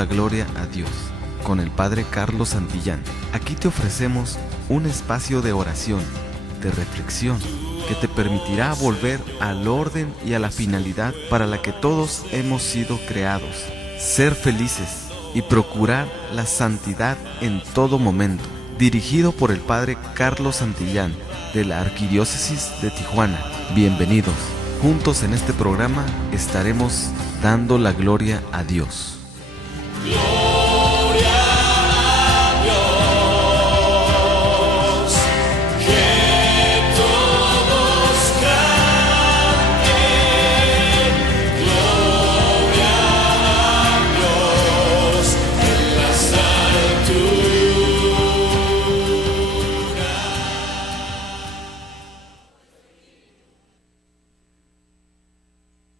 La gloria a Dios con el Padre Carlos Santillán. Aquí te ofrecemos un espacio de oración, de reflexión, que te permitirá volver al orden y a la finalidad para la que todos hemos sido creados: ser felices y procurar la santidad en todo momento. Dirigido por el Padre Carlos Santillán de la Arquidiócesis de Tijuana. Bienvenidos. Juntos en este programa estaremos dando la gloria a Dios.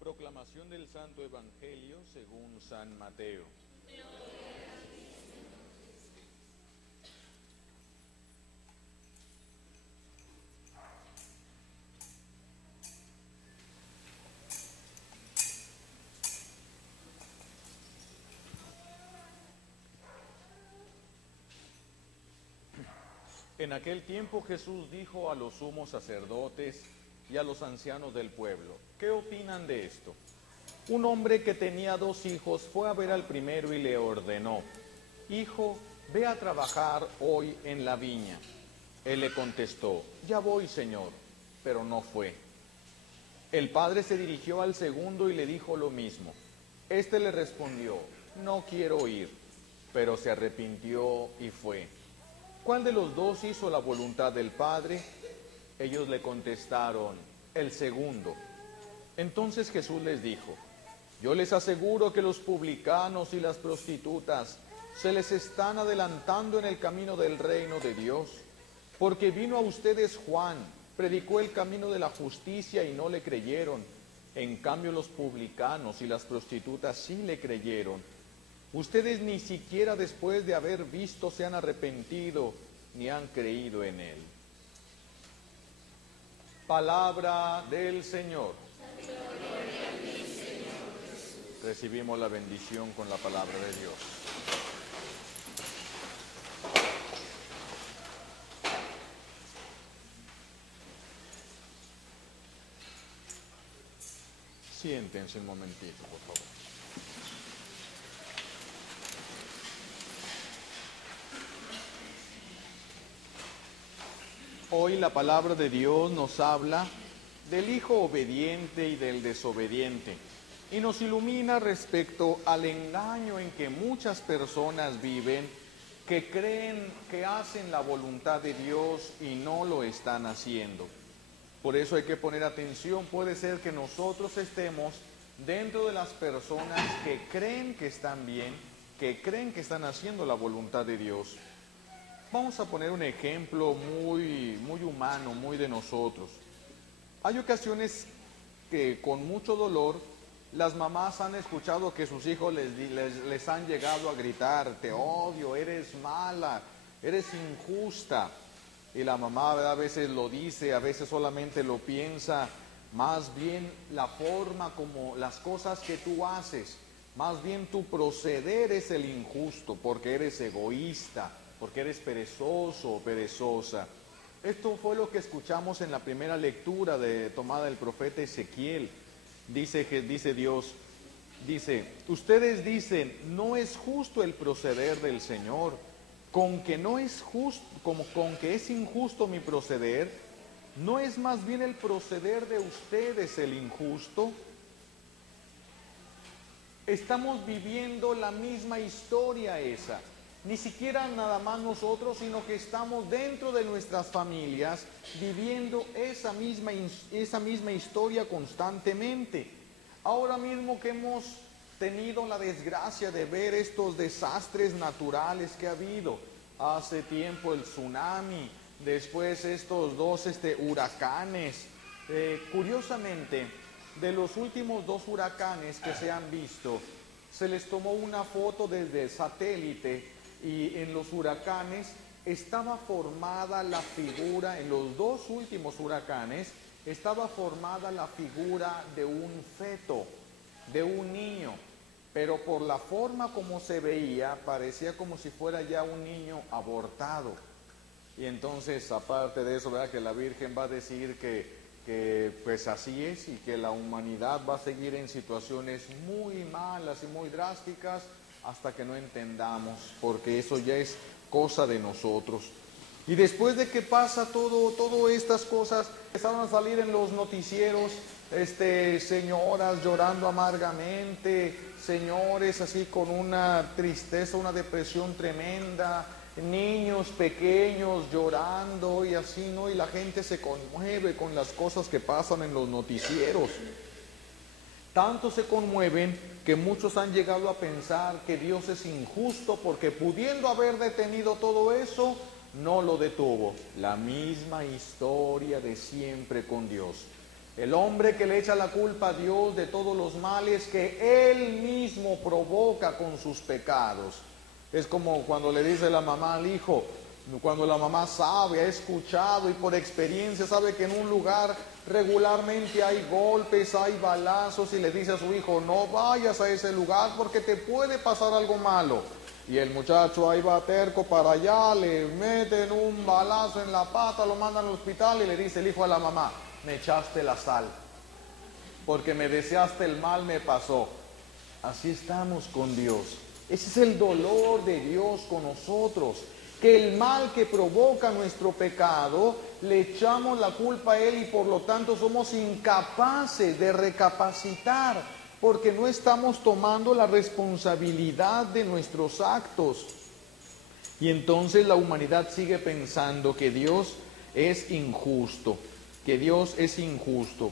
Proclamación del Santo Evangelio según San Mateo. En aquel tiempo Jesús dijo a los sumos sacerdotes y a los ancianos del pueblo: ¿qué opinan de esto? Un hombre que tenía 2 hijos fue a ver al primero y le ordenó: Hijo, ve a trabajar hoy en la viña. Él le contestó: ya voy, señor, pero no fue. El padre se dirigió al segundo y le dijo lo mismo. Este le respondió: no quiero ir, pero se arrepintió y fue. ¿Cuál de los 2 hizo la voluntad del padre? Ellos le contestaron: el segundo. Entonces Jesús les dijo: yo les aseguro que los publicanos y las prostitutas se les están adelantando en el camino del reino de Dios, porque vino a ustedes Juan, predicó el camino de la justicia y no le creyeron. En cambio los publicanos y las prostitutas sí le creyeron. Ustedes ni siquiera después de haber visto se han arrepentido ni han creído en él. Palabra del Señor. Recibimos la bendición con la palabra de Dios. Siéntense un momentito, por favor. Hoy la palabra de Dios nos habla del hijo obediente y del desobediente, y nos ilumina respecto al engaño en que muchas personas viven, que creen que hacen la voluntad de Dios y no lo están haciendo. Por eso hay que poner atención. Puede ser que nosotros estemos dentro de las personas que creen que están bien, que creen que están haciendo la voluntad de Dios. Vamos a poner un ejemplo muy humano, muy de nosotros. Hay ocasiones que con mucho dolor las mamás han escuchado que sus hijos les han llegado a gritar: te odio, eres mala, eres injusta. Y la mamá a veces lo dice, a veces solamente lo piensa. Más bien la forma como las cosas que tú haces, más bien tu proceder es el injusto, porque eres egoísta, porque eres perezoso o perezosa. Esto fue lo que escuchamos en la primera lectura tomada del profeta Ezequiel. Dice Dios, ustedes dicen: no es justo el proceder del Señor. Con que no es justo, con que es injusto mi proceder, ¿no es más bien el proceder de ustedes el injusto? Estamos viviendo la misma historia esa. Ni siquiera nada más nosotros, sino que estamos dentro de nuestras familias viviendo esa misma historia constantemente. Ahora mismo que hemos tenido la desgracia de ver estos desastres naturales que ha habido, hace tiempo el tsunami, después estos 2 huracanes. Curiosamente, de los últimos 2 huracanes que se han visto, se les tomó una foto desde satélite. Y en los huracanes estaba formada la figura, en los 2 últimos huracanes, estaba formada la figura de un feto, de un niño. pero por la forma como se veía, parecía como si fuera ya un niño abortado. Y entonces, aparte de eso, ¿verdad?, que la Virgen va a decir que pues así es, y que la humanidad va a seguir en situaciones muy malas y muy drásticas hasta que no entendamos, porque eso ya es cosa de nosotros. Y después de que pasa todo estas cosas, empezaron a salir en los noticieros señoras llorando amargamente, señores así con una tristeza, una depresión tremenda, niños pequeños llorando y así, ¿no? Y la gente se conmueve con las cosas que pasan en los noticieros. Tanto se conmueven que muchos han llegado a pensar que Dios es injusto porque, pudiendo haber detenido todo eso, no lo detuvo. La misma historia de siempre con Dios. El hombre que le echa la culpa a Dios de todos los males que él mismo provoca con sus pecados. Es como cuando le dice la mamá al hijo, cuando la mamá sabe, ha escuchado y por experiencia sabe que en un lugar regularmente hay golpes, hay balazos, y le dice a su hijo, no vayas a ese lugar porque te puede pasar algo malo. Y el muchacho ahí va terco para allá, le meten un balazo en la pata, lo mandan al hospital y le dice el hijo a la mamá, me echaste la sal, porque me deseaste el mal, me pasó. Así estamos con Dios. Ese es el dolor de Dios con nosotros, que el mal que provoca nuestro pecado, le echamos la culpa a Él y por lo tanto somos incapaces de recapacitar, porque no estamos tomando la responsabilidad de nuestros actos. Y entonces la humanidad sigue pensando que Dios es injusto, que Dios es injusto.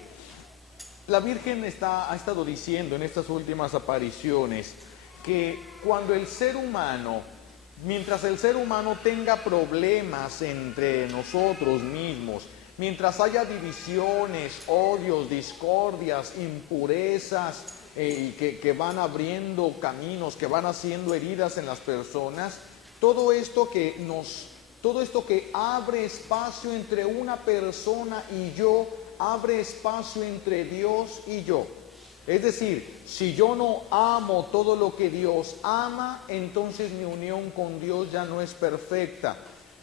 La Virgen ha estado diciendo en estas últimas apariciones que cuando el ser humano, mientras el ser humano tenga problemas entre nosotros mismos, mientras haya divisiones, odios, discordias, impurezas, que van abriendo caminos, que van haciendo heridas en las personas, todo esto que abre espacio entre una persona y yo, abre espacio entre Dios y yo. Es decir, si yo no amo todo lo que Dios ama, entonces mi unión con Dios ya no es perfecta.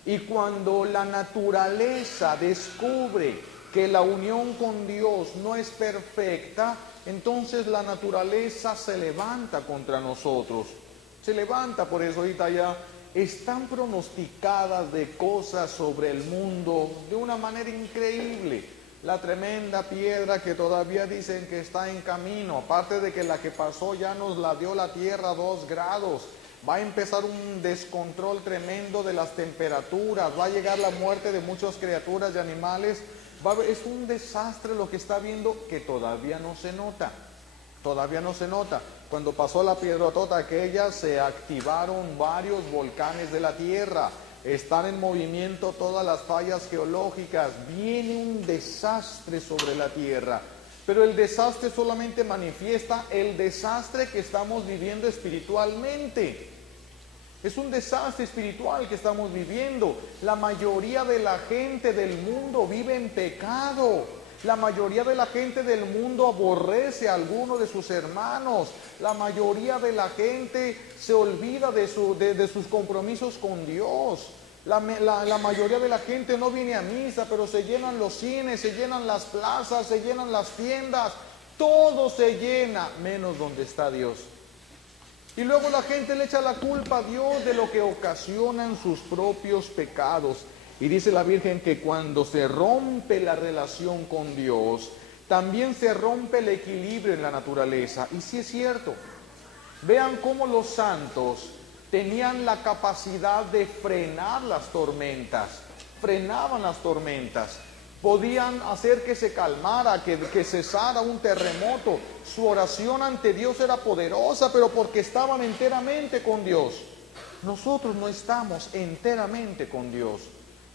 Y cuando la naturaleza descubre que la unión con Dios no es perfecta, entonces la naturaleza se levanta contra nosotros. Se levanta, por eso ahorita ya están pronosticadas de cosas sobre el mundo de una manera increíble. La tremenda piedra que todavía dicen que está en camino, aparte de que la que pasó ya nos la dio la Tierra a 2 grados, va a empezar un descontrol tremendo de las temperaturas, va a llegar la muerte de muchas criaturas y animales, es un desastre lo que está viendo, que todavía no se nota, todavía no se nota. Cuando pasó la piedrotota aquella, se activaron varios volcanes de la Tierra, están en movimiento todas las fallas geológicas, viene un desastre sobre la Tierra, pero el desastre solamente manifiesta el desastre que estamos viviendo espiritualmente. Es un desastre espiritual que estamos viviendo. La mayoría de la gente del mundo vive en pecado. La mayoría de la gente del mundo aborrece a alguno de sus hermanos. La mayoría de la gente se olvida de sus compromisos con Dios. La mayoría de la gente no viene a misa, pero se llenan los cines, se llenan las plazas, se llenan las tiendas. Todo se llena, menos donde está Dios. Y luego la gente le echa la culpa a Dios de lo que ocasionan sus propios pecados. Y dice la Virgen que cuando se rompe la relación con Dios, también se rompe el equilibrio en la naturaleza. Y sí es cierto. Vean cómo los santos tenían la capacidad de frenar las tormentas, frenaban las tormentas, podían hacer que se calmara, que cesara un terremoto. Su oración ante Dios era poderosa, pero porque estaban enteramente con Dios. Nosotros no estamos enteramente con Dios.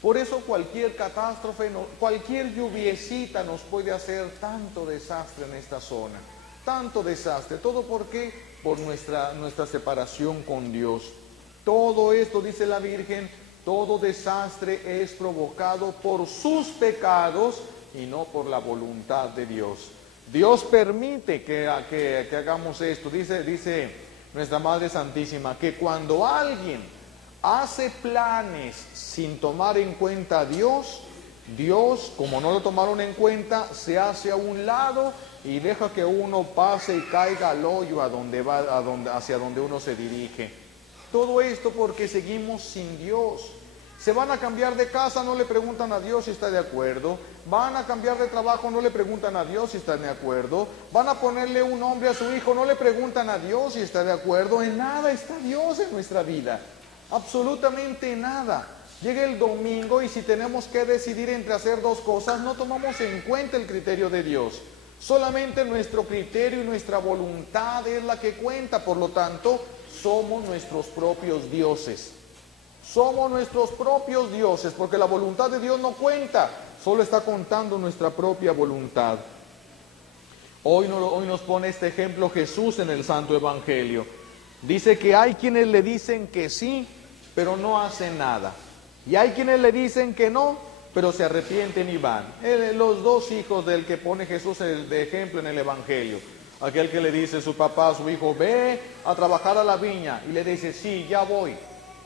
Por eso cualquier catástrofe, cualquier lluviecita nos puede hacer tanto desastre en esta zona. Tanto desastre. ¿Todo por qué? Por nuestra separación con Dios. Todo esto, dice la Virgen, todo desastre es provocado por sus pecados y no por la voluntad de Dios. Dios permite que hagamos esto. Dice nuestra Madre Santísima, que cuando alguien hace planes sin tomar en cuenta a Dios, Dios, como no lo tomaron en cuenta, se hace a un lado y deja que uno pase y caiga al hoyo hacia donde uno se dirige. Todo esto porque seguimos sin Dios. Se van a cambiar de casa, no le preguntan a Dios si está de acuerdo. Van a cambiar de trabajo, no le preguntan a Dios si están de acuerdo. Van a ponerle un nombre a su hijo, no le preguntan a Dios si está de acuerdo. En nada está Dios en nuestra vida, absolutamente nada. Llega el domingo y si tenemos que decidir entre hacer dos cosas, no tomamos en cuenta el criterio de Dios. Solamente nuestro criterio y nuestra voluntad es la que cuenta. Por lo tanto, somos nuestros propios dioses. Somos nuestros propios dioses, porque la voluntad de Dios no cuenta, solo está contando nuestra propia voluntad. Hoy nos pone este ejemplo Jesús en el Santo Evangelio. Dice que hay quienes le dicen que sí, pero no hacen nada. Y hay quienes le dicen que no, pero se arrepienten y van. Los dos hijos del que pone Jesús de ejemplo en el Evangelio. Aquel que le dice a su papá, a su hijo, ve a trabajar a la viña. Y le dice, sí, ya voy.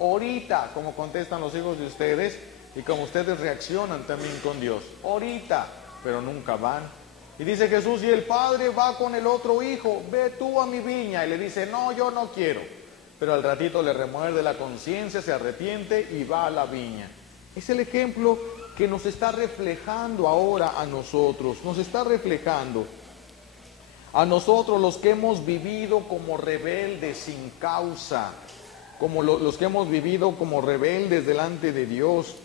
Ahorita, como contestan los hijos de ustedes y como ustedes reaccionan también con Dios. Ahorita, pero nunca van. Y dice Jesús, y el padre va con el otro hijo, ve tú a mi viña. Y le dice, no, yo no quiero. Pero al ratito le remuerde la conciencia, se arrepiente y va a la viña. Es el ejemplo que nos está reflejando ahora a nosotros. Nos está reflejando a nosotros los que hemos vivido como rebeldes sin causa. Como los que hemos vivido como rebeldes delante de Dios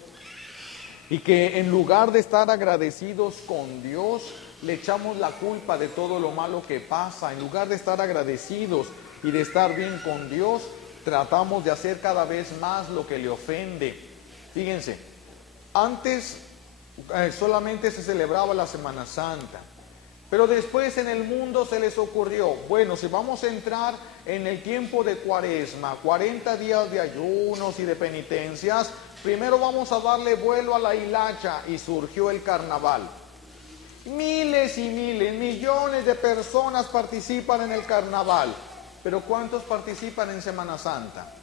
y que en lugar de estar agradecidos con Dios, le echamos la culpa de todo lo malo que pasa. En lugar de estar agradecidos y de estar bien con Dios, tratamos de hacer cada vez más lo que le ofende. Fíjense, antes solamente se celebraba la Semana Santa. Pero después en el mundo se les ocurrió, bueno, si vamos a entrar en el tiempo de Cuaresma, 40 días de ayunos y de penitencias, primero vamos a darle vuelo a la hilacha, y surgió el carnaval. Miles y miles, millones de personas participan en el carnaval, pero ¿cuántos participan en Semana Santa?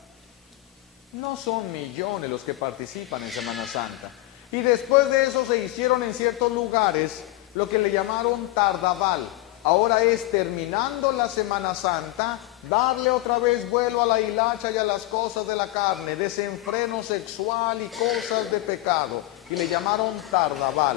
No son millones los que participan en Semana Santa. Y después de eso se hicieron en ciertos lugares lo que le llamaron tardaval. Ahora es, terminando la Semana Santa, darle otra vez vuelo a la hilacha y a las cosas de la carne, desenfreno sexual y cosas de pecado, y le llamaron tardaval.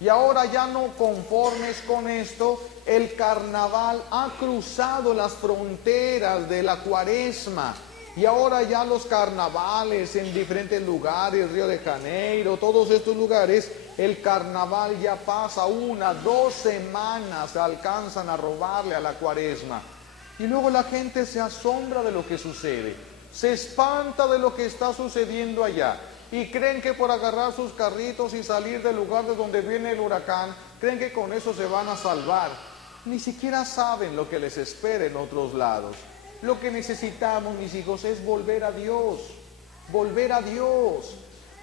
Y ahora, ya no conformes con esto, el carnaval ha cruzado las fronteras de la Cuaresma. Y ahora ya los carnavales en diferentes lugares, Río de Janeiro, todos estos lugares, el carnaval ya pasa 1, 2 semanas, alcanzan a robarle a la Cuaresma. Y luego la gente se asombra de lo que sucede, se espanta de lo que está sucediendo allá. Y creen que por agarrar sus carritos y salir del lugar de donde viene el huracán, creen que con eso se van a salvar. Ni siquiera saben lo que les espera en otros lados. Lo que necesitamos, mis hijos, es volver a Dios, volver a Dios.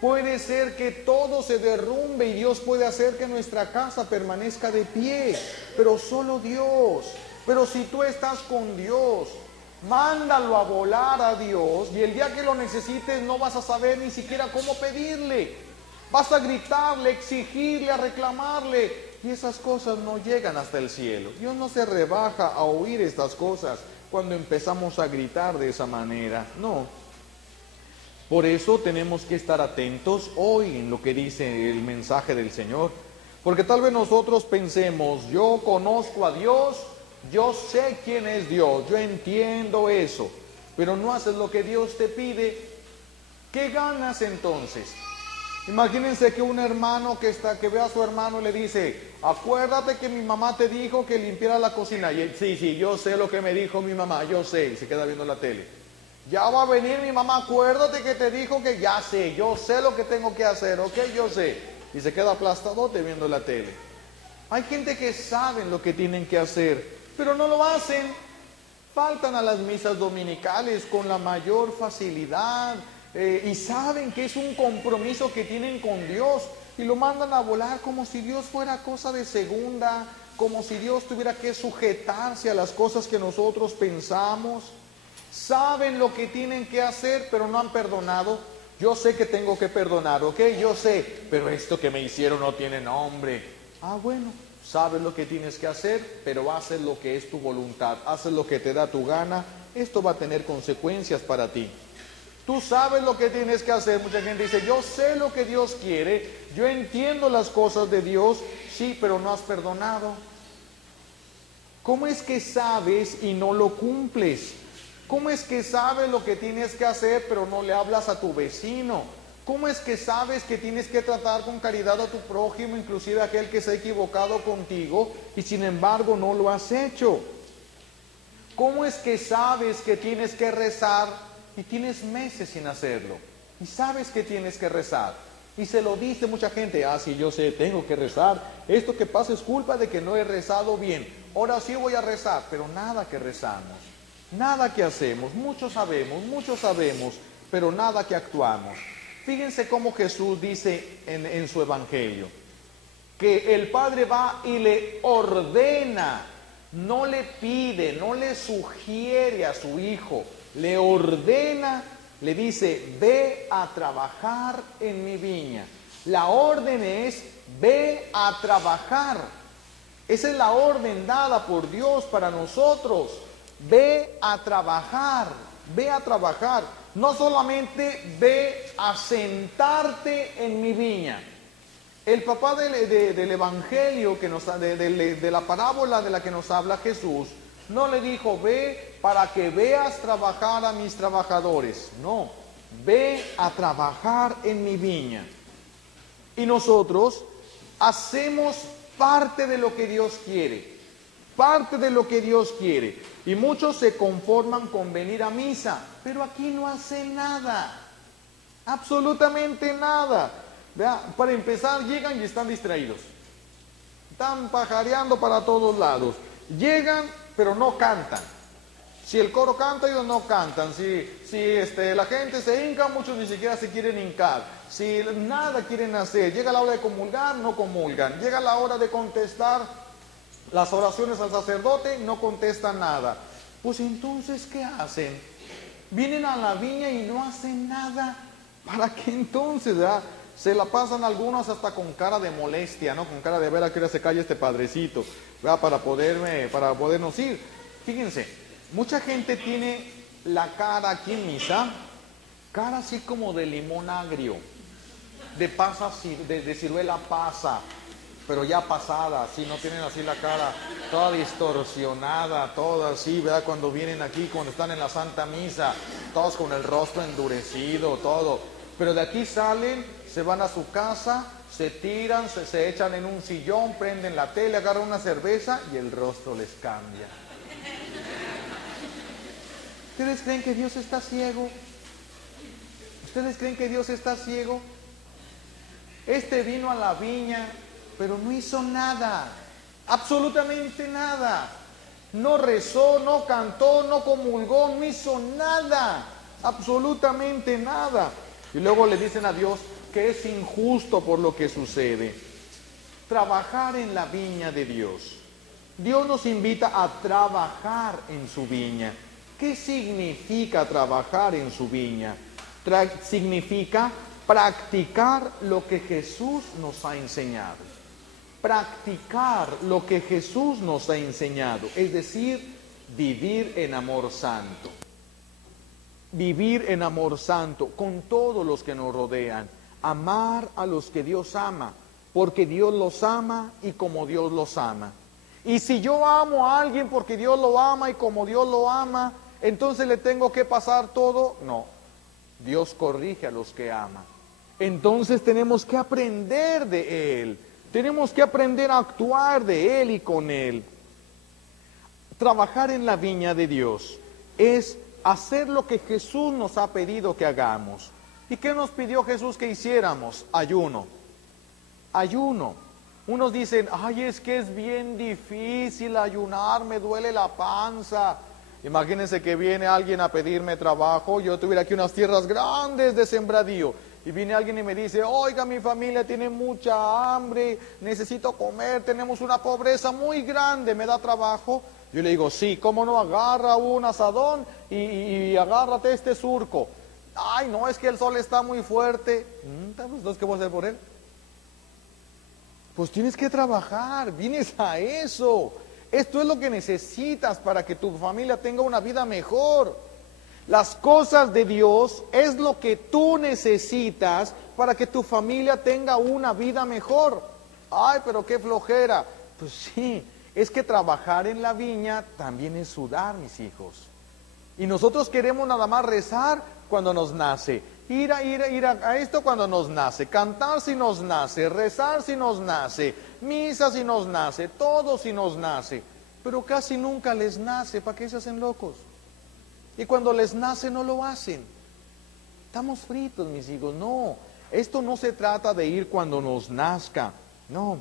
Puede ser que todo se derrumbe y Dios puede hacer que nuestra casa permanezca de pie, pero solo Dios. Pero si tú estás con Dios, mándalo a volar a Dios, y el día que lo necesites no vas a saber ni siquiera cómo pedirle. Vas a gritarle, exigirle, a reclamarle, y esas cosas no llegan hasta el cielo. Dios no se rebaja a oír estas cosas cuando empezamos a gritar de esa manera, no. Por eso tenemos que estar atentos hoy en lo que dice el mensaje del Señor, porque tal vez nosotros pensemos, yo conozco a Dios, yo sé quién es Dios, yo entiendo eso, pero no haces lo que Dios te pide. ¿Qué ganas entonces? Imagínense que un hermano que ve a su hermano y le dice, acuérdate que mi mamá te dijo que limpiara la cocina. Y él, sí, yo sé lo que me dijo mi mamá, yo sé, y se queda viendo la tele. Ya va a venir mi mamá, acuérdate que te dijo que ya sé, yo sé lo que tengo que hacer, ok, yo sé. Y se queda aplastadote viendo la tele. Hay gente que sabe lo que tienen que hacer, pero no lo hacen. Faltan a las misas dominicales con la mayor facilidad, y saben que es un compromiso que tienen con Dios, y lo mandan a volar como si Dios fuera cosa de segunda, como si Dios tuviera que sujetarse a las cosas que nosotros pensamos. Saben lo que tienen que hacer, pero no han perdonado. Yo sé que tengo que perdonar, ¿ok? Yo sé, pero esto que me hicieron no tiene nombre. Ah, bueno, sabes lo que tienes que hacer, pero haces lo que es tu voluntad, haces lo que te da tu gana. Esto va a tener consecuencias para ti. Tú sabes lo que tienes que hacer. Mucha gente dice, yo sé lo que Dios quiere, yo entiendo las cosas de Dios, sí, pero no has perdonado. ¿Cómo es que sabes y no lo cumples? ¿Cómo es que sabes lo que tienes que hacer, pero no le hablas a tu vecino? ¿Cómo es que sabes que tienes que tratar con caridad a tu prójimo, inclusive a aquel que se ha equivocado contigo, y sin embargo no lo has hecho? ¿Cómo es que sabes que tienes que rezar y tienes meses sin hacerlo? Y sabes que tienes que rezar. Y se lo dice mucha gente, ah, sí, yo sé, tengo que rezar. Esto que pasa es culpa de que no he rezado bien. Ahora sí voy a rezar, pero nada que rezamos. Nada que hacemos, muchos sabemos, pero nada que actuamos. Fíjense cómo Jesús dice en su evangelio, que el Padre va y le ordena, no le pide, no le sugiere a su Hijo, le ordena, le dice, ve a trabajar en mi viña. La orden es, ve a trabajar. Esa es la orden dada por Dios para nosotros. Ve a trabajar, ve a trabajar. No solamente ve a sentarte en mi viña. El papá del evangelio, de la parábola de la que nos habla Jesús, no le dijo, ve para que veas trabajar a mis trabajadores. No, ve a trabajar en mi viña. Y nosotros hacemos parte de lo que Dios quiere. Parte de lo que Dios quiere. Y muchos se conforman con venir a misa, pero aquí no hacen nada. Absolutamente nada. Vea, para empezar, llegan y están distraídos. Están pajareando para todos lados. Llegan, pero no cantan. Si el coro canta, ellos no cantan. Si la gente se hinca, muchos ni siquiera se quieren hincar. Si nada quieren hacer. Llega la hora de comulgar, no comulgan. Llega la hora de contestar las oraciones al sacerdote, no contestan nada. Pues entonces, ¿qué hacen? Vienen a la viña y no hacen nada. ¿Para qué entonces? ¿Verdad? Se la pasan algunos hasta con cara de molestia, ¿no? Con cara de ver a qué hora se calla este padrecito, ¿verdad? Para podernos ir. Fíjense, mucha gente tiene la cara aquí en misa, cara así como de limón agrio, de pasa, de ciruela pasa, pero ya pasada, así, no tienen así la cara toda distorsionada, toda así, ¿verdad? Cuando vienen aquí, cuando están en la Santa Misa, todos con el rostro endurecido, todo. Pero de aquí salen, se van a su casa, se tiran, se echan en un sillón, prenden la tele, agarran una cerveza y el rostro les cambia. ¿Ustedes creen que Dios está ciego? ¿Ustedes creen que Dios está ciego? Este vino a la viña, pero no hizo nada, absolutamente nada. No rezó, no cantó, no comulgó, no hizo nada, absolutamente nada. Y luego le dicen a Dios que es injusto por lo que sucede. Trabajar en la viña de Dios. Dios nos invita a trabajar en su viña. ¿Qué significa trabajar en su viña? Significa practicar lo que Jesús nos ha enseñado. Practicar lo que Jesús nos ha enseñado, es decir, vivir en amor santo. Vivir en amor santo con todos los que nos rodean. Amar a los que Dios ama, porque Dios los ama y como Dios los ama. Y si yo amo a alguien porque Dios lo ama y como Dios lo ama, entonces le tengo que pasar todo. No, Dios corrige a los que ama. Entonces tenemos que aprender de Él. Tenemos que aprender a actuar de Él y con Él. Trabajar en la viña de Dios es hacer lo que Jesús nos ha pedido que hagamos. ¿Y qué nos pidió Jesús que hiciéramos? Ayuno. Ayuno. Unos dicen, ay, es que es bien difícil ayunar, me duele la panza. Imagínense que viene alguien a pedirme trabajo, yo tuviera aquí unas tierras grandes de sembradío, y viene alguien y me dice, oiga, mi familia tiene mucha hambre, necesito comer, tenemos una pobreza muy grande, ¿me da trabajo? Yo le digo, sí, ¿cómo no? Agarra un asadón y agárrate este surco. Ay, no, es que el sol está muy fuerte. Entonces, ¿qué voy a hacer por él? Pues tienes que trabajar, vienes a eso. Esto es lo que necesitas para que tu familia tenga una vida mejor. Las cosas de Dios es lo que tú necesitas para que tu familia tenga una vida mejor. Ay, pero qué flojera. Pues sí, es que trabajar en la viña también es sudar, mis hijos. Y nosotros queremos nada más rezar cuando nos nace, ir a esto cuando nos nace, cantar si nos nace, rezar si nos nace, misa si nos nace, todo si nos nace, pero casi nunca les nace. ¿Para qué se hacen locos? Y cuando les nace no lo hacen. Estamos fritos, mis hijos. No, esto no se trata de ir cuando nos nazca, no.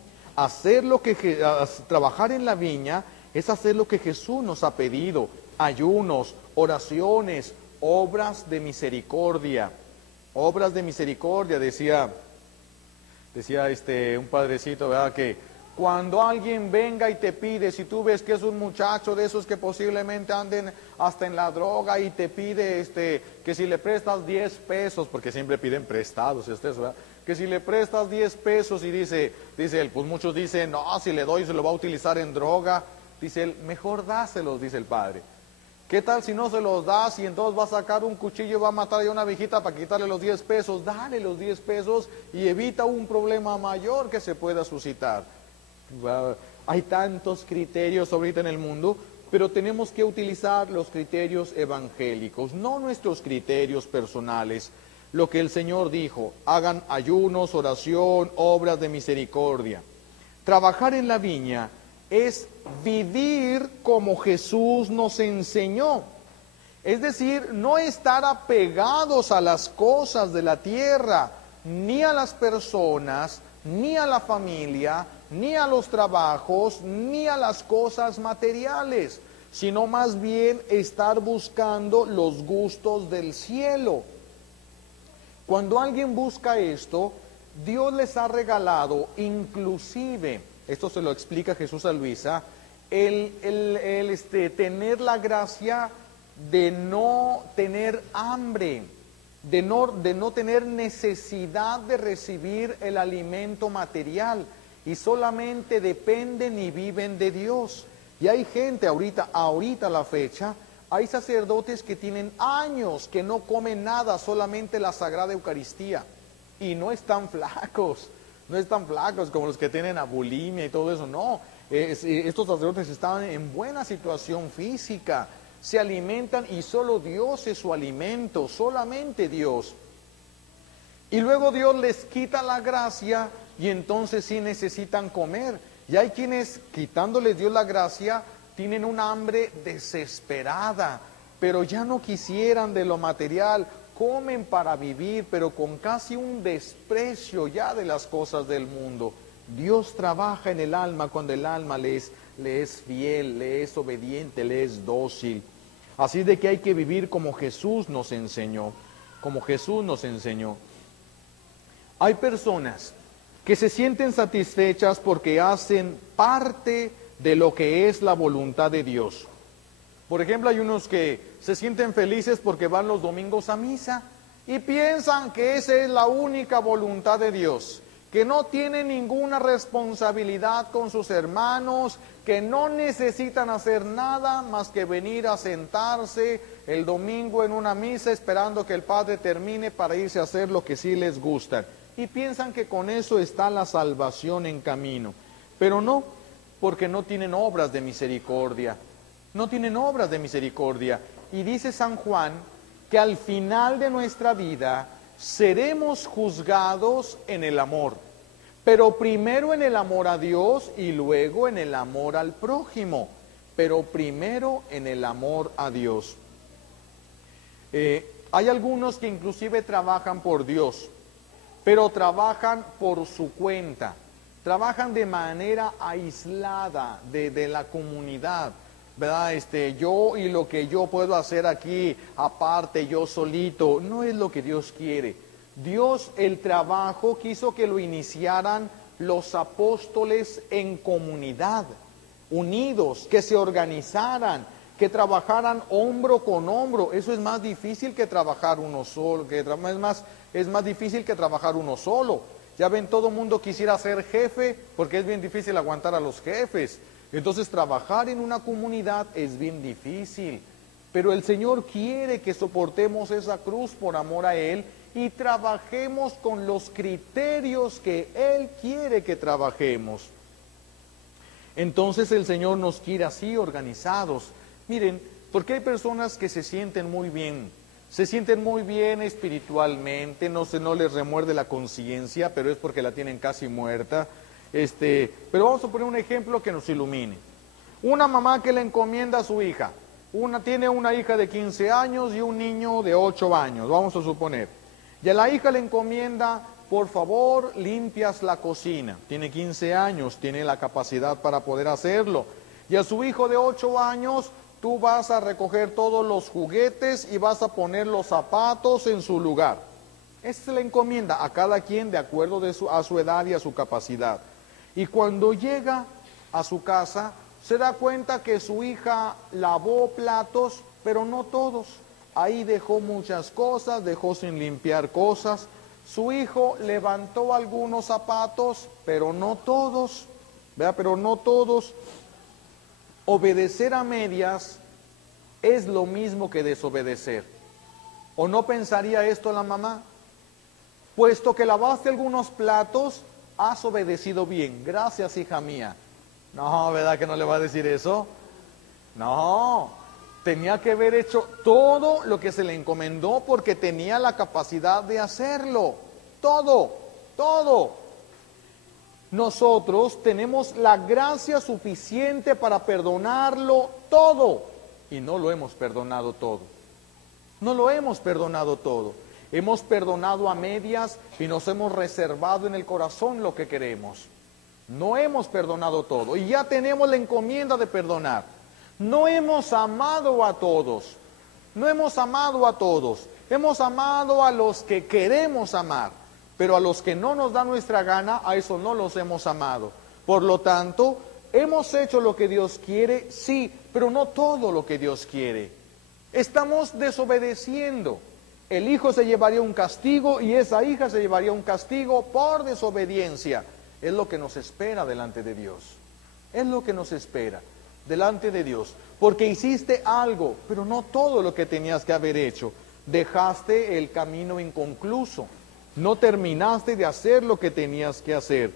Trabajar en la viña es hacer lo que Jesús nos ha pedido: ayunos, oraciones, obras de misericordia. Obras de misericordia, decía un padrecito, ¿verdad? Que cuando alguien venga y te pide, si tú ves que es un muchacho de esos que posiblemente anden hasta en la droga y te pide que si le prestas 10 pesos, porque siempre piden prestados, ¿verdad? Que si le prestas 10 pesos y dice él, pues muchos dicen, no, si le doy se lo va a utilizar en droga. Dice él, mejor dáselos, dice el padre. ¿Qué tal si no se los das y entonces va a sacar un cuchillo y va a matar a una viejita para quitarle los 10 pesos? Dale los 10 pesos y evita un problema mayor que se pueda suscitar. Hay tantos criterios ahorita en el mundo, pero tenemos que utilizar los criterios evangélicos, no nuestros criterios personales. Lo que el Señor dijo: hagan ayunos, oración, obras de misericordia. Trabajar en la viña es vivir como Jesús nos enseñó. Es decir, no estar apegados a las cosas de la tierra, ni a las personas, ni a la familia, ni a los trabajos, ni a las cosas materiales, sino más bien estar buscando los gustos del cielo. Cuando alguien busca esto, Dios les ha regalado, inclusive, esto se lo explica Jesús a Luisa, tener la gracia de no tener hambre, de no tener necesidad de recibir el alimento material, y solamente dependen y viven de Dios. Y hay gente ahorita a la fecha, hay sacerdotes que tienen años que no comen nada, solamente la Sagrada Eucaristía, y no están flacos como los que tienen bulimia y todo eso, no. Estos sacerdotes están en buena situación física, se alimentan y solo Dios es su alimento, solamente Dios. Y luego Dios les quita la gracia y entonces sí necesitan comer. Y hay quienes, quitándoles Dios la gracia, tienen un hambre desesperada, pero ya no quisieran de lo material, comen para vivir, pero con casi un desprecio ya de las cosas del mundo. Dios trabaja en el alma cuando el alma le es fiel, le es obediente, le es dócil. Así de que hay que vivir como Jesús nos enseñó, como Jesús nos enseñó. Hay personas que se sienten satisfechas porque hacen parte de lo que es la voluntad de Dios. Por ejemplo, hay unos que se sienten felices porque van los domingos a misa y piensan que esa es la única voluntad de Dios, que no tienen ninguna responsabilidad con sus hermanos, que no necesitan hacer nada más que venir a sentarse el domingo en una misa esperando que el Padre termine para irse a hacer lo que sí les gusta. Y piensan que con eso está la salvación en camino. Pero no, porque no tienen obras de misericordia. No tienen obras de misericordia. Y dice San Juan que al final de nuestra vida seremos juzgados en el amor. Pero primero en el amor a Dios y luego en el amor al prójimo. Pero primero en el amor a Dios. Hay algunos que inclusive trabajan por Dios, pero trabajan por su cuenta, trabajan de manera aislada de la comunidad, ¿verdad? Yo y lo que yo puedo hacer aquí, aparte, yo solito, no es lo que Dios quiere. Dios el trabajo quiso que lo iniciaran los apóstoles en comunidad, unidos, que se organizaran, que trabajaran hombro con hombro. Eso es más difícil que trabajar uno solo, es más difícil que trabajar uno solo. Ya ven, todo mundo quisiera ser jefe porque es bien difícil aguantar a los jefes. Entonces trabajar en una comunidad es bien difícil. Pero el Señor quiere que soportemos esa cruz por amor a Él y trabajemos con los criterios que Él quiere que trabajemos. Entonces el Señor nos quiere así organizados. Miren, porque hay personas que se sienten muy bien espiritualmente, no les remuerde la conciencia, pero es porque la tienen casi muerta. Pero vamos a poner un ejemplo que nos ilumine. Una mamá que le encomienda a su hija, tiene una hija de 15 años y un niño de 8 años, vamos a suponer. Y a la hija le encomienda, por favor, limpias la cocina. Tiene 15 años, tiene la capacidad para poder hacerlo. Y a su hijo de 8 años, tú vas a recoger todos los juguetes y vas a poner los zapatos en su lugar. Esa es la encomienda a cada quien de acuerdo a su edad y a su capacidad. Y cuando llega a su casa, se da cuenta que su hija lavó platos, pero no todos. Ahí dejó muchas cosas, dejó sin limpiar cosas. Su hijo levantó algunos zapatos, pero no todos. ¿Verdad? Pero no todos. Obedecer a medias es lo mismo que desobedecer. ¿O no pensaría esto la mamá? Puesto que lavaste algunos platos, has obedecido bien. Gracias, hija mía. No, ¿verdad que no le va a decir eso? No, tenía que haber hecho todo lo que se le encomendó porque tenía la capacidad de hacerlo. Todo. Nosotros tenemos la gracia suficiente para perdonarlo todo. Y no lo hemos perdonado todo. No lo hemos perdonado todo. Hemos perdonado a medias y nos hemos reservado en el corazón lo que queremos. No hemos perdonado todo y ya tenemos la encomienda de perdonar. No hemos amado a todos. No hemos amado a todos. Hemos amado a los que queremos amar, pero a los que no nos da nuestra gana, a eso no los hemos amado. Por lo tanto, hemos hecho lo que Dios quiere, sí, pero no todo lo que Dios quiere. Estamos desobedeciendo. El hijo se llevaría un castigo y esa hija se llevaría un castigo por desobediencia. Es lo que nos espera delante de Dios. Es lo que nos espera delante de Dios. Porque hiciste algo, pero no todo lo que tenías que haber hecho. Dejaste el camino inconcluso. No terminaste de hacer lo que tenías que hacer.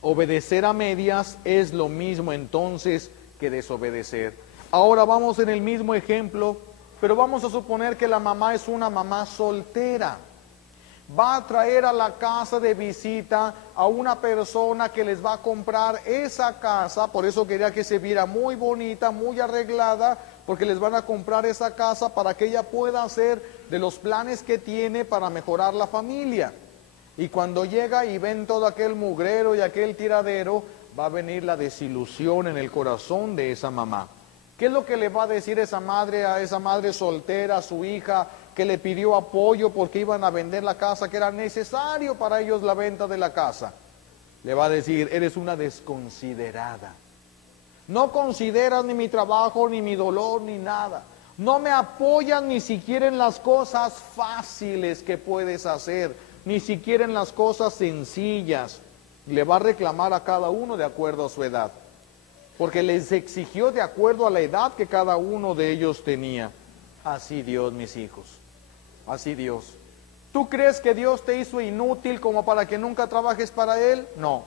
Obedecer a medias es lo mismo entonces que desobedecer. Ahora vamos en el mismo ejemplo, pero vamos a suponer que la mamá es una mamá soltera. Va a traer a la casa de visita a una persona que les va a comprar esa casa, por eso quería que se viera muy bonita, muy arreglada, porque les van a comprar esa casa para que ella pueda hacer de los planes que tiene para mejorar la familia. Y cuando llega y ven todo aquel mugrero y aquel tiradero, va a venir la desilusión en el corazón de esa mamá. ¿Qué es lo que le va a decir esa madre soltera, a su hija, que le pidió apoyo porque iban a vender la casa, que era necesario para ellos la venta de la casa? Le va a decir, eres una desconsiderada. No consideras ni mi trabajo, ni mi dolor, ni nada. No me apoyan ni siquiera en las cosas fáciles que puedes hacer, ni siquiera en las cosas sencillas. Le va a reclamar a cada uno de acuerdo a su edad, porque les exigió de acuerdo a la edad que cada uno de ellos tenía. Así Dios, mis hijos, así Dios. ¿Tú crees que Dios te hizo inútil como para que nunca trabajes para Él? No,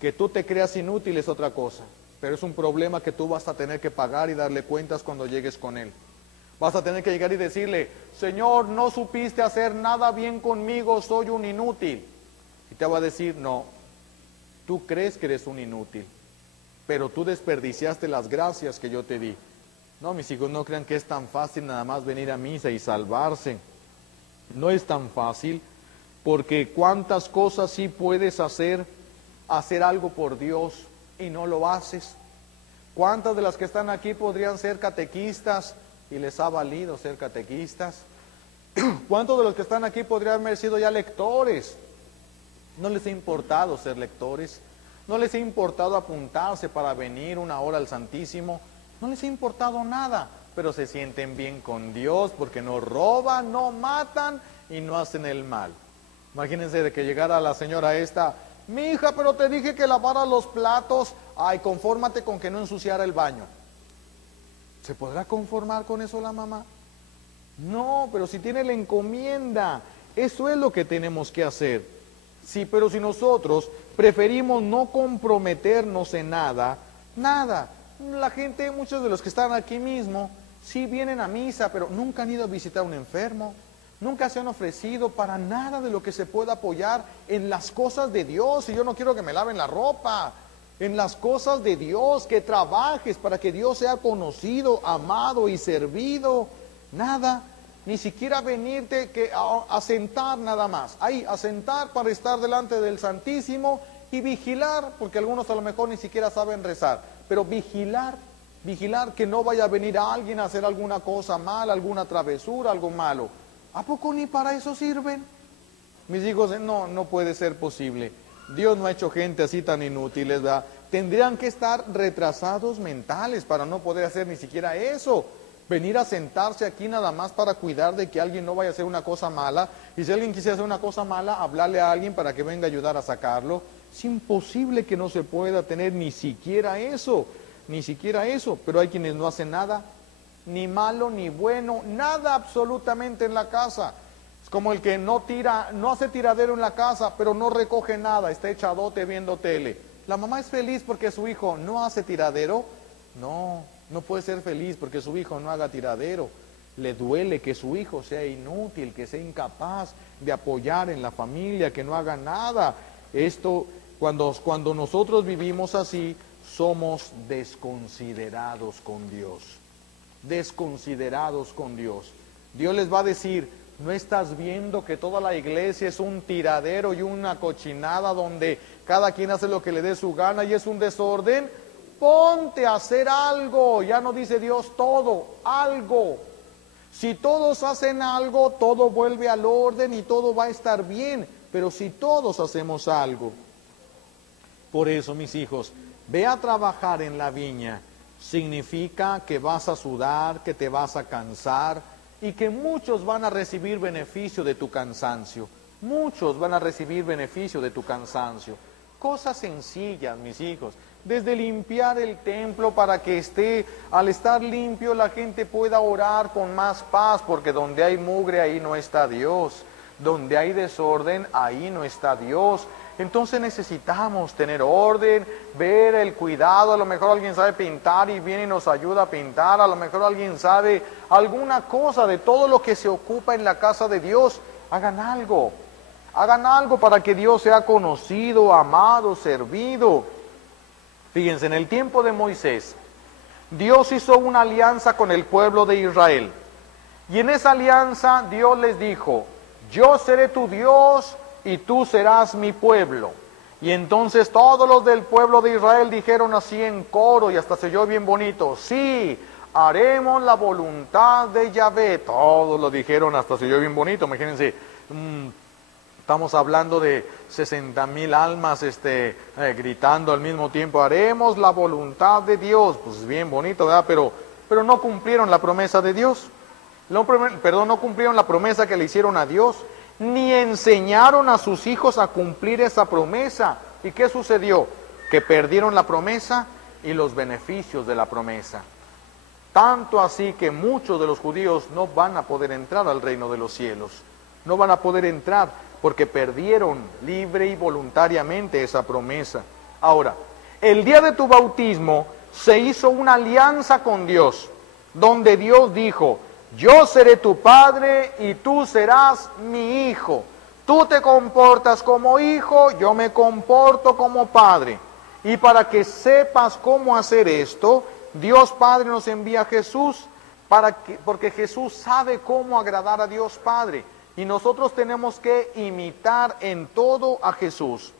que tú te creas inútil es otra cosa, pero es un problema que tú vas a tener que pagar y darle cuentas cuando llegues con Él. Vas a tener que llegar y decirle, Señor, no supiste hacer nada bien conmigo, soy un inútil. Y te va a decir, no, tú crees que eres un inútil, pero tú desperdiciaste las gracias que yo te di. No, mis hijos, no crean que es tan fácil nada más venir a misa y salvarse. No es tan fácil, porque cuántas cosas sí puedes hacer algo por Dios y no lo haces. ¿Cuántas de las que están aquí podrían ser catequistas y les ha valido ser catequistas? ¿Cuántos de los que están aquí podrían haber sido ya lectores? ¿No les ha importado ser lectores? ¿No les ha importado apuntarse para venir una hora al Santísimo? No les ha importado nada, pero se sienten bien con Dios porque no roban, no matan y no hacen el mal. Imagínense de que llegara la señora esta: mi hija, pero te dije que lavara los platos. Ay, confórmate con que no ensuciara el baño. ¿Se podrá conformar con eso la mamá? No, pero si tiene la encomienda, eso es lo que tenemos que hacer. Sí, pero si nosotros preferimos no comprometernos en nada, la gente, muchos de los que están aquí mismo, sí vienen a misa, pero nunca han ido a visitar a un enfermo, nunca se han ofrecido para nada de lo que se pueda apoyar en las cosas de Dios. Y yo no quiero que me laven la ropa, en las cosas de Dios, que trabajes para que Dios sea conocido, amado y servido. Nada, ni siquiera venirte a sentar nada más, ahí, a sentar para estar delante del Santísimo y vigilar, porque algunos a lo mejor ni siquiera saben rezar, pero vigilar que no vaya a venir a alguien a hacer alguna cosa mala, alguna travesura, algo malo. ¿A poco ni para eso sirven? Mis hijos, no puede ser posible. Dios no ha hecho gente así tan inútiles, ¿verdad? Tendrían que estar retrasados mentales para no poder hacer ni siquiera eso. Venir a sentarse aquí nada más para cuidar de que alguien no vaya a hacer una cosa mala. Y si alguien quisiera hacer una cosa mala, hablarle a alguien para que venga a ayudar a sacarlo. Es imposible que no se pueda tener ni siquiera eso. Pero hay quienes no hacen nada, ni malo ni bueno, nada absolutamente en la casa. Es como el que no hace tiradero en la casa, pero no recoge nada, está echadote viendo tele. La mamá es feliz porque su hijo no hace tiradero. No puede ser feliz porque su hijo no haga tiradero. Le duele que su hijo sea inútil, que sea incapaz de apoyar en la familia, que no haga nada. Esto, cuando nosotros vivimos así, somos desconsiderados con Dios. Desconsiderados con Dios. Dios les va a decir: ¿no estás viendo que toda la iglesia es un tiradero y una cochinada donde cada quien hace lo que le dé su gana y es un desorden? Ponte a hacer algo. Ya no dice Dios todo, algo. Si todos hacen algo, todo vuelve al orden y todo va a estar bien. Pero si todos hacemos algo. Por eso, mis hijos, ve a trabajar en la viña. Significa que vas a sudar, que te vas a cansar y que muchos van a recibir beneficio de tu cansancio. Muchos van a recibir beneficio de tu cansancio. Cosas sencillas, mis hijos. Desde limpiar el templo para que al estar limpio la gente pueda orar con más paz, porque donde hay mugre ahí no está Dios, donde hay desorden ahí no está Dios. Entonces necesitamos tener orden, ver el cuidado. A lo mejor alguien sabe pintar y viene y nos ayuda a pintar, a lo mejor alguien sabe alguna cosa de todo lo que se ocupa en la casa de Dios. Hagan algo para que Dios sea conocido, amado, servido. Fíjense, en el tiempo de Moisés, Dios hizo una alianza con el pueblo de Israel. Y en esa alianza Dios les dijo: yo seré tu Dios y tú serás mi pueblo. Y entonces todos los del pueblo de Israel dijeron así en coro, y hasta se oyó bien bonito: sí, haremos la voluntad de Yahvé. Todos lo dijeron, hasta se oyó bien bonito. Imagínense, estamos hablando de 60,000 almas gritando al mismo tiempo: haremos la voluntad de Dios. Pues bien bonito, ¿verdad? Pero no cumplieron la promesa de Dios. No cumplieron la promesa que le hicieron a Dios, ni enseñaron a sus hijos a cumplir esa promesa. ¿Y qué sucedió? Que perdieron la promesa y los beneficios de la promesa. Tanto así que muchos de los judíos no van a poder entrar al reino de los cielos. No van a poder entrar porque perdieron libre y voluntariamente esa promesa. Ahora, el día de tu bautismo se hizo una alianza con Dios, donde Dios dijo: yo seré tu padre y tú serás mi hijo. Tú te comportas como hijo, yo me comporto como padre. Y para que sepas cómo hacer esto, Dios Padre nos envía a Jesús, porque Jesús sabe cómo agradar a Dios Padre. Y nosotros tenemos que imitar en todo a Jesús.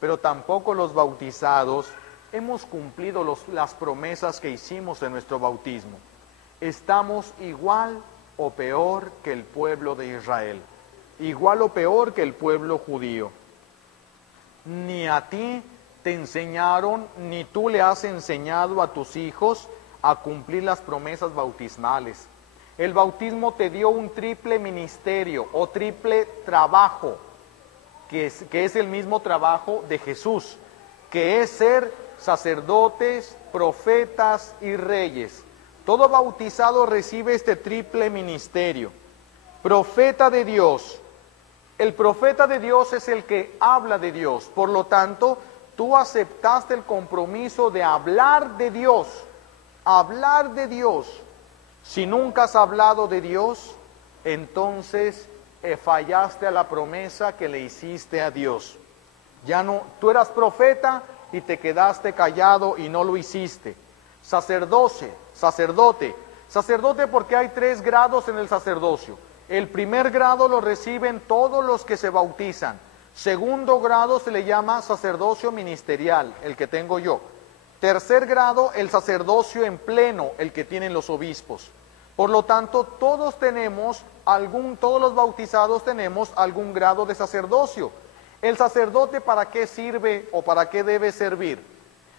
Pero tampoco los bautizados hemos cumplido las promesas que hicimos en nuestro bautismo. Estamos igual o peor que el pueblo de Israel, igual o peor que el pueblo judío. Ni a ti te enseñaron, ni tú le has enseñado a tus hijos a cumplir las promesas bautismales. El bautismo te dio un triple ministerio o triple trabajo, que es el mismo trabajo de Jesús, que es ser sacerdotes, profetas y reyes. Todo bautizado recibe este triple ministerio. Profeta de Dios. El profeta de Dios es el que habla de Dios. Por lo tanto, tú aceptaste el compromiso de hablar de Dios. Hablar de Dios. Si nunca has hablado de Dios, entonces fallaste a la promesa que le hiciste a Dios. Ya no, tú eras profeta y te quedaste callado y no lo hiciste. Sacerdote porque hay 3 grados en el sacerdocio. El primer grado lo reciben todos los que se bautizan. Segundo grado se le llama sacerdocio ministerial, el que tengo yo. Tercer grado, el sacerdocio en pleno, el que tienen los obispos. Por lo tanto, todos los bautizados tenemos algún grado de sacerdocio. ¿El sacerdote para qué sirve o para qué debe servir?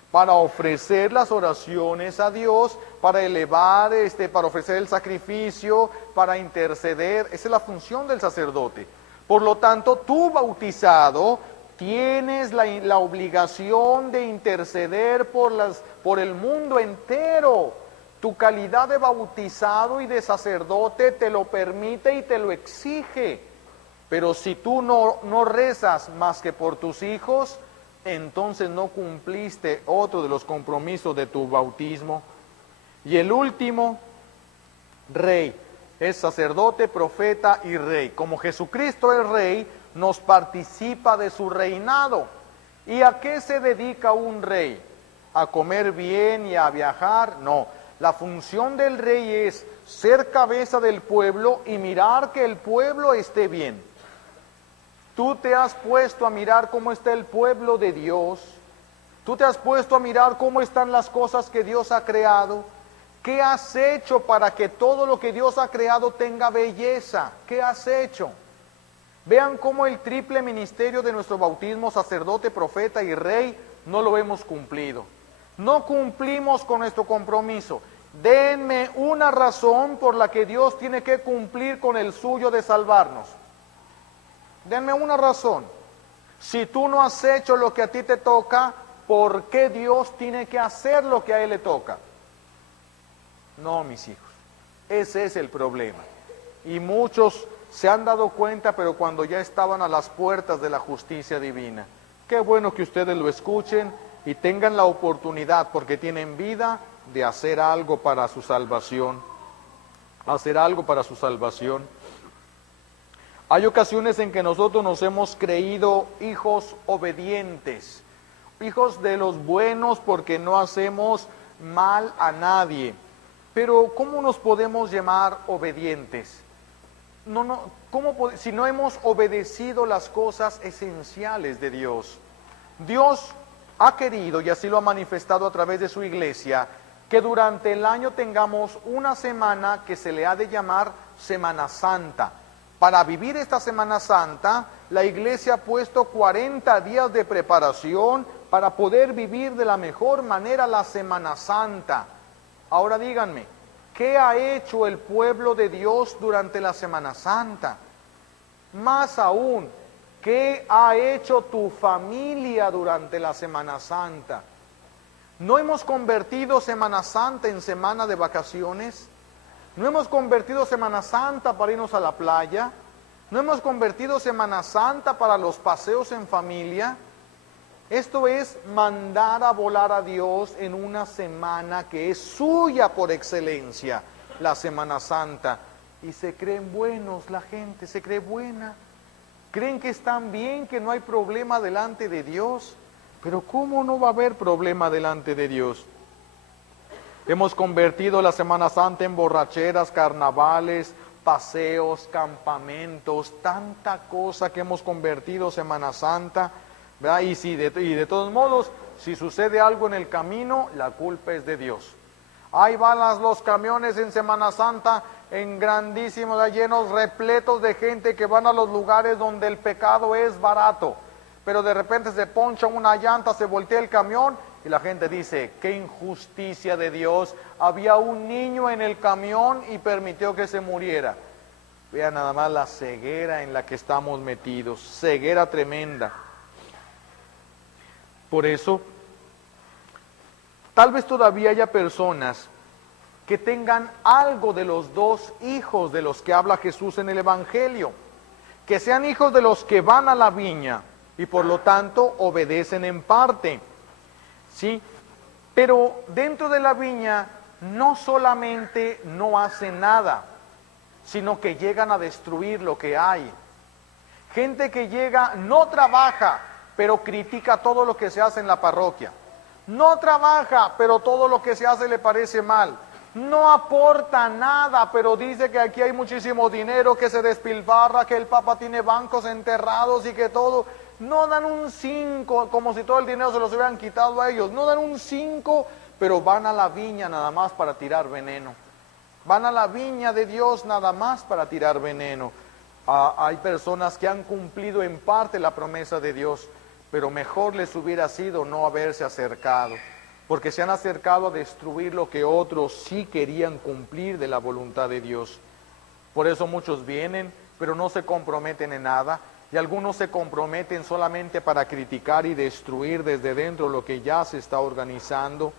Para ofrecer las oraciones a Dios, para elevar, para ofrecer el sacrificio, para interceder. Esa es la función del sacerdote. Por lo tanto, tú bautizado tienes la obligación de interceder por el mundo entero. Tu calidad de bautizado y de sacerdote te lo permite y te lo exige. Pero si tú no rezas más que por tus hijos, entonces no cumpliste otro de los compromisos de tu bautismo. Y el último, rey, es sacerdote, profeta y rey. Como Jesucristo es rey, nos participa de su reinado. ¿Y a qué se dedica un rey? ¿A comer bien y a viajar? No. La función del rey es ser cabeza del pueblo y mirar que el pueblo esté bien. Tú te has puesto a mirar cómo está el pueblo de Dios. Tú te has puesto a mirar cómo están las cosas que Dios ha creado. ¿Qué has hecho para que todo lo que Dios ha creado tenga belleza? ¿Qué has hecho? Vean cómo el triple ministerio de nuestro bautismo, sacerdote, profeta y rey, no lo hemos cumplido. No cumplimos con nuestro compromiso. Denme una razón por la que Dios tiene que cumplir con el suyo de salvarnos. Denme una razón. Si tú no has hecho lo que a ti te toca, ¿por qué Dios tiene que hacer lo que a Él le toca? No, mis hijos. Ese es el problema. Y muchos se han dado cuenta, pero cuando ya estaban a las puertas de la justicia divina. Qué bueno que ustedes lo escuchen y tengan la oportunidad, porque tienen vida, de hacer algo para su salvación. Hacer algo para su salvación. Hay ocasiones en que nosotros nos hemos creído hijos obedientes, hijos de los buenos porque no hacemos mal a nadie. Pero ¿cómo nos podemos llamar obedientes? Si no hemos obedecido las cosas esenciales de Dios. Dios ha querido, y así lo ha manifestado a través de su iglesia, que durante el año tengamos una semana que se le ha de llamar Semana Santa. Para vivir esta Semana Santa, la iglesia ha puesto 40 días de preparación para poder vivir de la mejor manera la Semana Santa. Ahora díganme, ¿qué ha hecho el pueblo de Dios durante la Semana Santa? Más aún, ¿qué ha hecho tu familia durante la Semana Santa? ¿No hemos convertido Semana Santa en semana de vacaciones? ¿No hemos convertido Semana Santa para irnos a la playa? ¿No hemos convertido Semana Santa para los paseos en familia? Esto es mandar a volar a Dios en una semana que es suya por excelencia, la Semana Santa. Y se creen buenos, la gente se cree buena. Creen que están bien, que no hay problema delante de Dios. Pero ¿cómo no va a haber problema delante de Dios? Hemos convertido la Semana Santa en borracheras, carnavales, paseos, campamentos, tanta cosa que hemos convertido Semana Santa, ¿verdad? Y de todos modos, si sucede algo en el camino, la culpa es de Dios. Ahí van los camiones en Semana Santa en grandísimos, llenos, repletos de gente que van a los lugares donde el pecado es barato. Pero de repente se poncha una llanta, se voltea el camión y la gente dice, qué injusticia de Dios, había un niño en el camión y permitió que se muriera. Vean nada más la ceguera en la que estamos metidos, ceguera tremenda. Por eso, tal vez todavía haya personas que tengan algo de los dos hijos de los que habla Jesús en el Evangelio, que sean hijos de los que van a la viña y por lo tanto obedecen en parte, ¿sí? Pero dentro de la viña no solamente no hacen nada, sino que llegan a destruir lo que hay. Gente que llega, no trabaja, pero critica todo lo que se hace en la parroquia. No trabaja, pero todo lo que se hace le parece mal. No aporta nada, pero dice que aquí hay muchísimo dinero, que se despilfarra, que el Papa tiene bancos enterrados y que todo. No dan un 5, como si todo el dinero se los hubieran quitado a ellos. No dan un 5, pero van a la viña nada más para tirar veneno. Van a la viña de Dios nada más para tirar veneno. Hay personas que han cumplido en parte la promesa de Dios, pero mejor les hubiera sido no haberse acercado, porque se han acercado a destruir lo que otros sí querían cumplir de la voluntad de Dios. Por eso muchos vienen, pero no se comprometen en nada, y algunos se comprometen solamente para criticar y destruir desde dentro lo que ya se está organizando.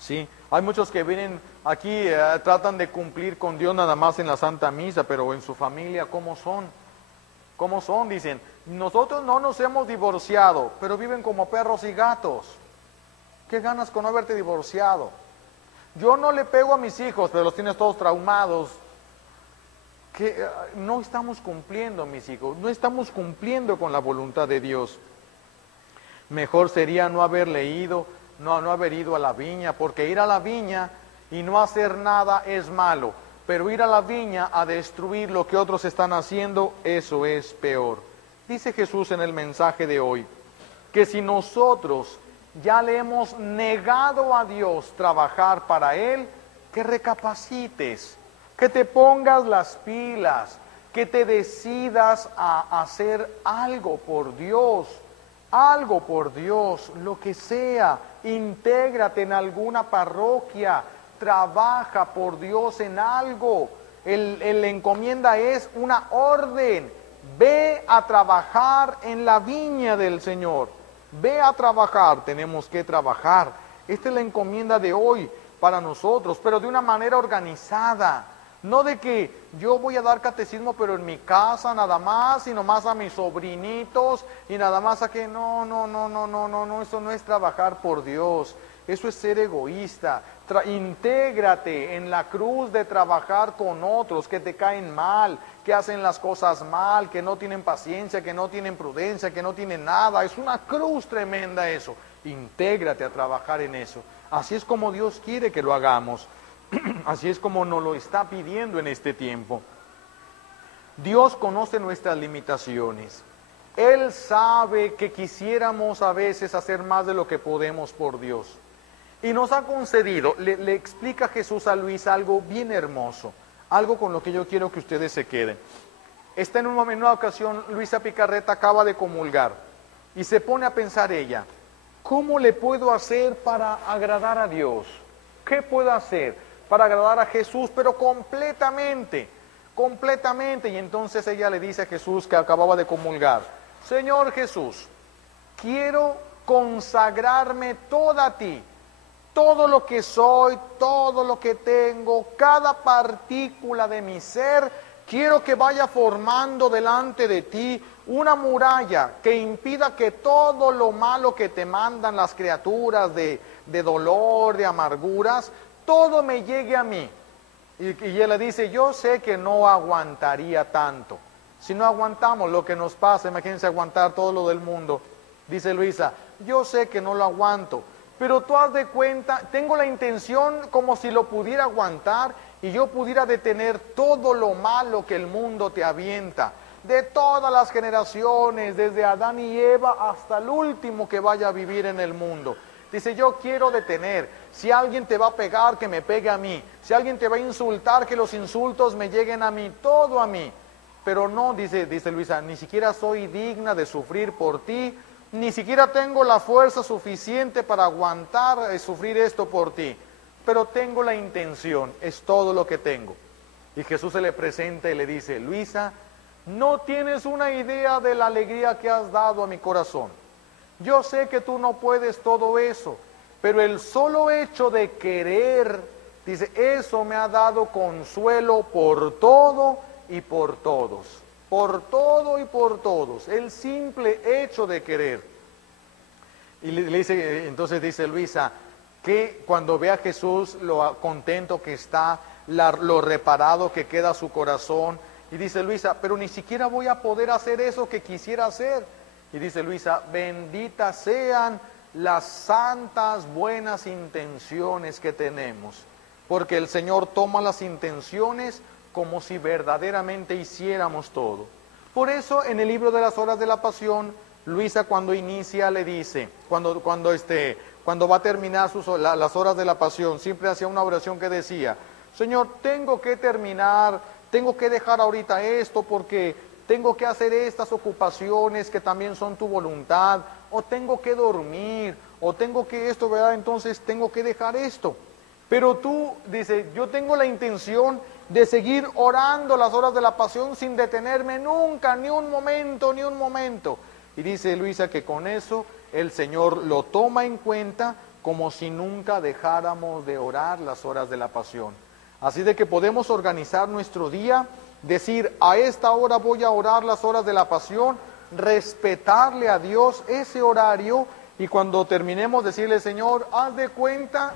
Sí, hay muchos que vienen aquí, tratan de cumplir con Dios nada más en la Santa Misa, pero en su familia, ¿cómo son? ¿Cómo son? Dicen, nosotros no nos hemos divorciado, pero viven como perros y gatos. ¿Qué ganas con no haberte divorciado? Yo no le pego a mis hijos, pero los tienes todos traumados. Que no estamos cumpliendo, mis hijos, no estamos cumpliendo con la voluntad de Dios. Mejor sería no haber leído, no haber ido a la viña, porque ir a la viña y no hacer nada es malo, pero ir a la viña a destruir lo que otros están haciendo, eso es peor. Dice Jesús en el mensaje de hoy, que si nosotros ya le hemos negado a Dios trabajar para Él, que recapacites, que te pongas las pilas, que te decidas a hacer algo por Dios, lo que sea. Intégrate en alguna parroquia, trabaja por Dios en algo. La encomienda es una orden. Ve a trabajar en la viña del Señor. Ve a trabajar, tenemos que trabajar. Esta es la encomienda de hoy para nosotros, pero de una manera organizada. No de que yo voy a dar catecismo, pero en mi casa nada más, y nomás a mis sobrinitos, y nada más a que no, eso no es trabajar por Dios, eso es ser egoísta. Intégrate en la cruz de trabajar con otros que te caen mal, que hacen las cosas mal, que no tienen paciencia, que no tienen prudencia, que no tienen nada. Es una cruz tremenda eso. Intégrate a trabajar en eso. Así es como Dios quiere que lo hagamos. Así es como nos lo está pidiendo en este tiempo. Dios conoce nuestras limitaciones. Él sabe que quisiéramos a veces hacer más de lo que podemos por Dios. Y nos ha concedido, le explica Jesús a Luisa algo bien hermoso, algo con lo que yo quiero que ustedes se queden. Está en una ocasión, Luisa Picarreta acaba de comulgar y se pone a pensar ella, ¿cómo le puedo hacer para agradar a Dios? ¿Qué puedo hacer para agradar a Jesús? Pero completamente. Y entonces ella le dice a Jesús, que acababa de comulgar, Señor Jesús, quiero consagrarme toda a ti. Todo lo que soy, todo lo que tengo, cada partícula de mi ser, quiero que vaya formando delante de ti una muralla que impida que todo lo malo que te mandan las criaturas de dolor, de amarguras, todo me llegue a mí. Y él le dice, yo sé que no aguantaría tanto. Si no aguantamos lo que nos pasa, imagínense aguantar todo lo del mundo. Dice Luisa, yo sé que no lo aguanto, pero tú haz de cuenta, tengo la intención como si lo pudiera aguantar y yo pudiera detener todo lo malo que el mundo te avienta, de todas las generaciones, desde Adán y Eva hasta el último que vaya a vivir en el mundo. Dice, yo quiero detener. Si alguien te va a pegar, que me pegue a mí. Si alguien te va a insultar, que los insultos me lleguen a mí, todo a mí. Pero no, dice Luisa, ni siquiera soy digna de sufrir por ti, ni siquiera tengo la fuerza suficiente para aguantar sufrir esto por ti. Pero tengo la intención, es todo lo que tengo. Y Jesús se le presenta y le dice, Luisa, no tienes una idea de la alegría que has dado a mi corazón. Yo sé que tú no puedes todo eso, pero el solo hecho de querer, dice, eso me ha dado consuelo por todo y por todos. Por todo y por todos. El simple hecho de querer. Y le dice, entonces dice Luisa, que cuando ve a Jesús, lo contento que está, lo reparado que queda su corazón, y dice Luisa, pero ni siquiera voy a poder hacer eso que quisiera hacer. Y dice Luisa, benditas sean las santas buenas intenciones que tenemos, porque el Señor toma las intenciones como si verdaderamente hiciéramos todo. Por eso en el libro de las horas de la pasión, Luisa cuando inicia le dice, cuando va a terminar las horas de la pasión, siempre hacía una oración que decía, Señor, tengo que terminar, tengo que dejar ahorita esto porque tengo que hacer estas ocupaciones que también son tu voluntad, o tengo que dormir, o tengo que esto, ¿verdad? Entonces tengo que dejar esto. Pero tú, dice, yo tengo la intención de seguir orando las horas de la pasión sin detenerme nunca, ni un momento, ni un momento. Y dice Luisa que con eso el Señor lo toma en cuenta como si nunca dejáramos de orar las horas de la pasión. Así de que podemos organizar nuestro día, decir, a esta hora voy a orar las horas de la pasión, respetarle a Dios ese horario, y cuando terminemos decirle, Señor, haz de cuenta,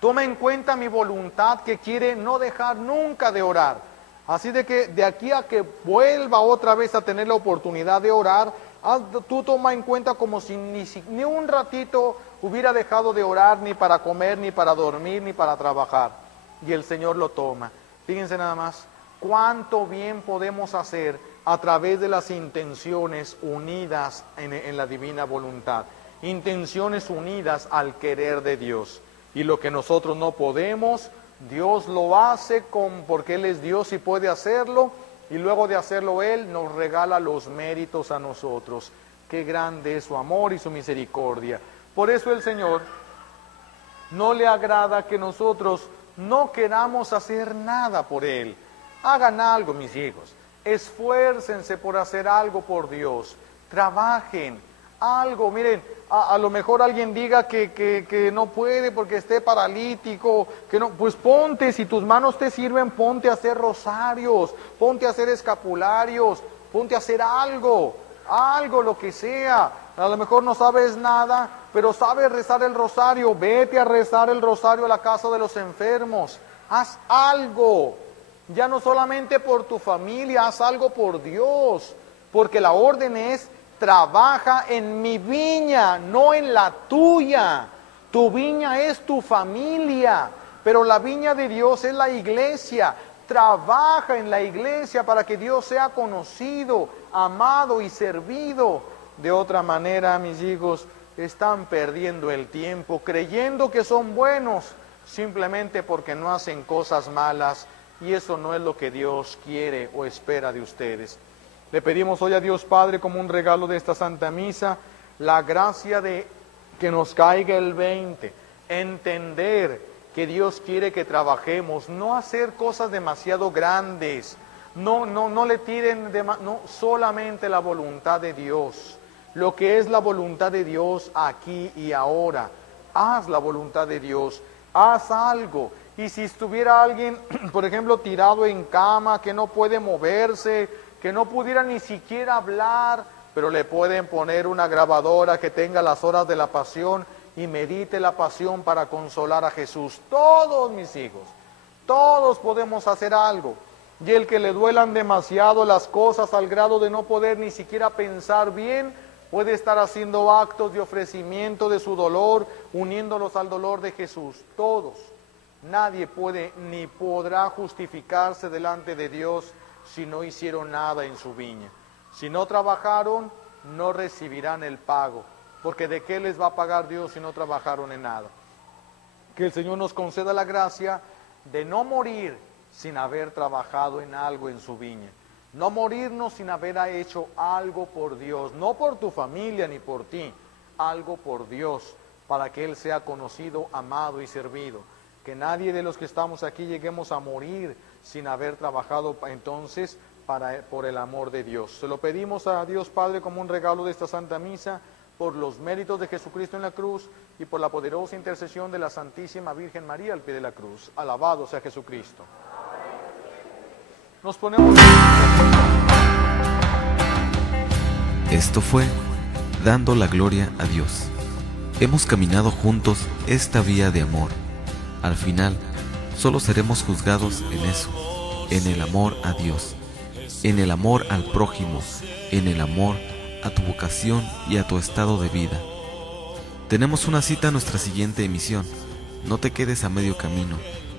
toma en cuenta mi voluntad que quiere no dejar nunca de orar. Así de que de aquí a que vuelva otra vez a tener la oportunidad de orar, tú toma en cuenta como si ni un ratito hubiera dejado de orar, ni para comer, ni para dormir, ni para trabajar. Y el Señor lo toma. Fíjense nada más, cuánto bien podemos hacer a través de las intenciones unidas en la divina voluntad. Intenciones unidas al querer de Dios. Y lo que nosotros no podemos, Dios lo hace porque Él es Dios y puede hacerlo. Y luego de hacerlo Él nos regala los méritos a nosotros. Qué grande es su amor y su misericordia. Por eso el Señor no le agrada que nosotros no queramos hacer nada por Él. Hagan algo, mis hijos. Esfuércense por hacer algo por Dios. Trabajen algo. Miren, a lo mejor alguien diga que no puede porque esté paralítico, que no, pues ponte, si tus manos te sirven, ponte a hacer rosarios, ponte a hacer escapularios, ponte a hacer algo, lo que sea. A lo mejor no sabes nada, pero sabes rezar el rosario, vete a rezar el rosario a la casa de los enfermos. Haz algo, ya no solamente por tu familia, haz algo por Dios, porque la orden es, trabaja en mi viña, no en la tuya. Tu viña es tu familia, pero la viña de Dios es la iglesia. Trabaja en la iglesia para que Dios sea conocido, amado y servido. De otra manera, mis hijos, están perdiendo el tiempo creyendo que son buenos simplemente porque no hacen cosas malas, y eso no es lo que Dios quiere o espera de ustedes. Le pedimos hoy a Dios Padre, como un regalo de esta Santa Misa, la gracia de que nos caiga el 20, entender que Dios quiere que trabajemos, no hacer cosas demasiado grandes, no le tiren no, solamente la voluntad de Dios, lo que es la voluntad de Dios aquí y ahora. Haz la voluntad de Dios, haz algo. Y si estuviera alguien, por ejemplo, tirado en cama, que no puede moverse, que no pudiera ni siquiera hablar, pero le pueden poner una grabadora que tenga las horas de la pasión y medite la pasión para consolar a Jesús. Todos, mis hijos, todos podemos hacer algo. Y el que le duelan demasiado las cosas al grado de no poder ni siquiera pensar bien, puede estar haciendo actos de ofrecimiento de su dolor, uniéndolos al dolor de Jesús. Todos. Nadie puede ni podrá justificarse delante de Dios si no hicieron nada en su viña. Si no trabajaron, no recibirán el pago. porque ¿de qué les va a pagar Dios si no trabajaron en nada? Que el Señor nos conceda la gracia de no morir sin haber trabajado en algo en su viña. No morirnos sin haber hecho algo por Dios, no por tu familia ni por ti, algo por Dios, para que Él sea conocido, amado y servido. Que nadie de los que estamos aquí lleguemos a morir sin haber trabajado entonces por el amor de Dios. Se lo pedimos a Dios Padre como un regalo de esta Santa Misa, por los méritos de Jesucristo en la cruz y por la poderosa intercesión de la Santísima Virgen María al pie de la cruz. Alabado sea Jesucristo. Nos ponemos... Esto fue Dando la Gloria a Dios. Hemos caminado juntos esta vía de amor. Al final, solo seremos juzgados en eso, en el amor a Dios, en el amor al prójimo, en el amor a tu vocación y a tu estado de vida. Tenemos una cita a nuestra siguiente emisión. No te quedes a medio camino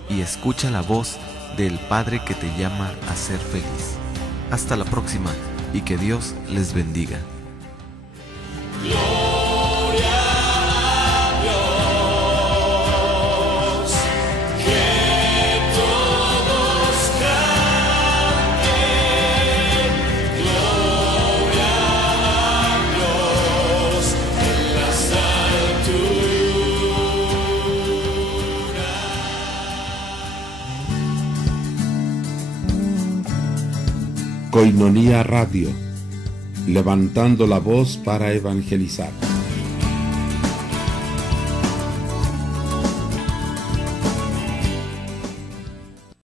y escucha la voz del Padre que te llama a ser feliz. Hasta la próxima y que Dios les bendiga. Koinonía Radio, levantando la voz para evangelizar.